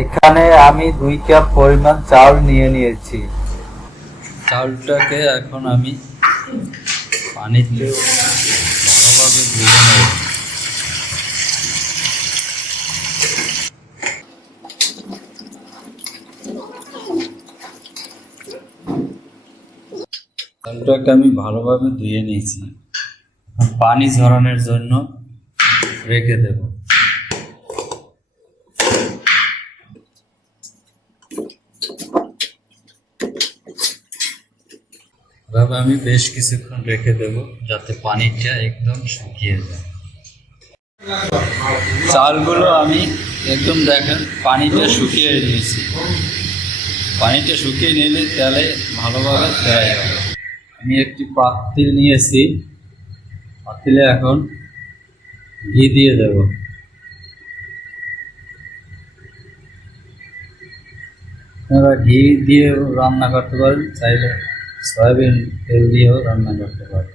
এখানে আমি 2 কাপ পরিমাণ চাউল নিয়ে নিয়েছি। চাউলটাকে এখন আমি পানিতে ভালোভাবে ধুয়ে নেব। চাউলটাকে আমি ভালোভাবে ধুয়ে নিয়েছি, পানি ঝরানোর জন্য রেখে দেব। এভাবে আমি বেশ কিছুক্ষণ রেখে দেব যাতে পানিটা একদম শুকিয়ে যায়। চালগুলো আমি একদম দেখেন পানিটা শুকিয়ে নিয়েছি। পানিটা শুকিয়ে নিলে তেলে ভালোভাবে দেওয়া যাবে। আমি একটি পাতিল নিয়েছি, পাতিলে এখন ঘি দিয়ে দেব। আপনারা ঘি দিয়েও রান্না করতে পারেন, চাইলে সয়াবিন তেল দিয়েও রান্না করতে পারেন।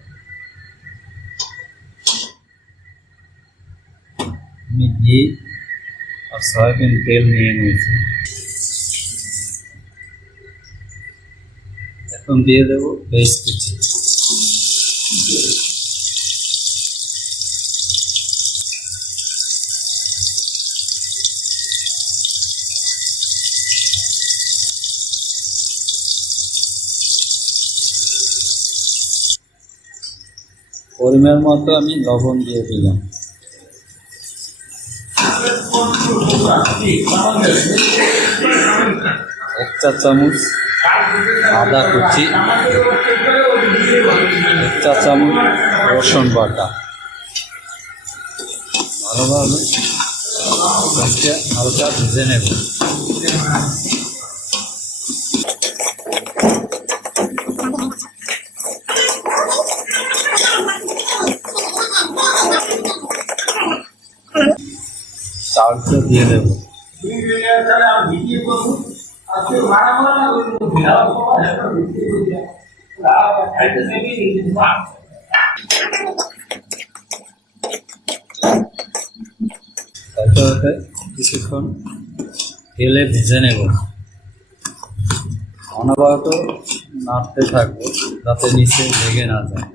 আমি ঘি আর সয়াবিন তেল নিয়ে নিয়েছি, এখন দিয়ে দেবো পেস্ট কুচি। পরিমাণ মতো আমি লবণ দিয়ে দিলাম। এক চা চামচ আদা কুচি, এক চা চামচ রসুন বাটা। ভালোভাবে হালকা ভেজে নেব। চাউলটা দিয়ে দেবো। কিছুক্ষণ তেলে ভেজে নেব। অনবরত নাড়তে থাকবো যাতে নিচে লেগে না যায়।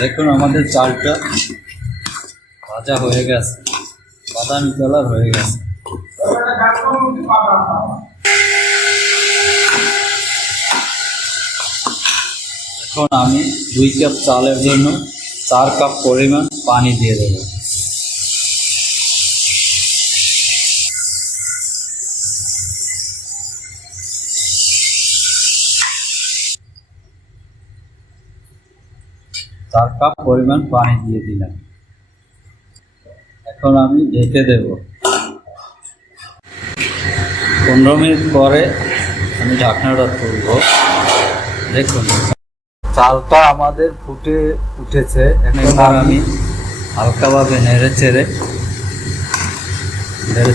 দেখুন আমাদের চালটা ভাজা হয়ে গেছে, বাদামি কালার হয়ে গেছে। এখন আমি 2 কাপ চালের জন্য 4 কাপ পরিমাণ পানি দিয়ে দেব। চার কাপ পরিমাণ পানি দিয়ে দিলাম। এখন আমি ঢেকে দেব। 15 মিনিট পরে আমি ঢাকনাটা তুলব। দেখুন চালটা আমাদের ফুটে উঠেছে। এখন আমি হালকাভাবে নেড়ে চেড়ে দেব।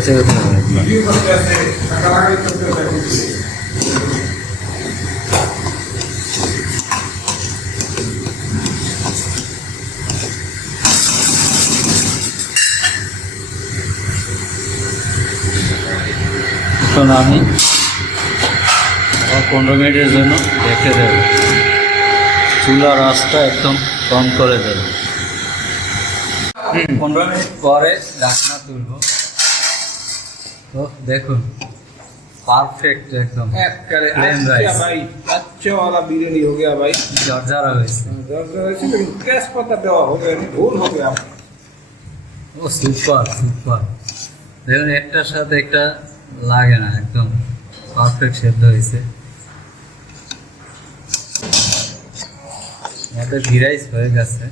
এখন আমি 15 মিনিটের জন্য রেখে দেব। চুলার আঁচটা একদম কম করে দেব। 15 মিনিট পরে ঢাকনা তুলব। তো দেখুন परफेक्ट एकदम प्लेन राइस भाई, अच्छा वाला बिरयानी हो गया भाई। ঝরঝর হয়েছে, ঝরঝর হয়েছে, लेकिन तेज पत्ता देवा हो गया, नहीं भूल हो गया। ও সুপার সুপার, দেখুন একটার সাথে একটা লাগে না, একদম পারফেক্ট সেদ্ধ হয়েছে। আমাদের ঘি রাইস হয়ে গেছে।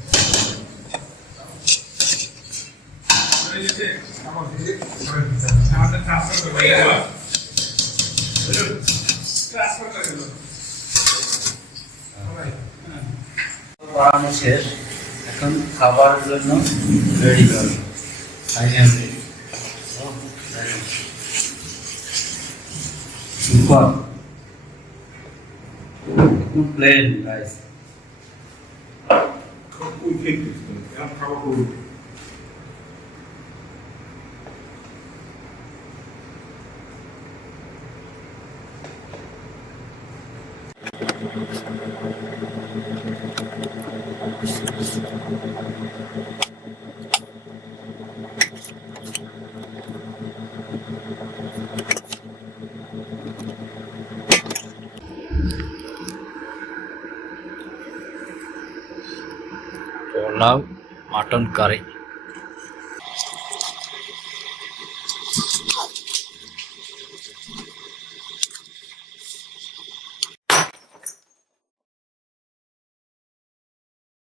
বানানো শেষ, এখন খাবারের জন্য রেডি করব। Super plain rice. এখন খাবো পুরি। Pulao mutton curry.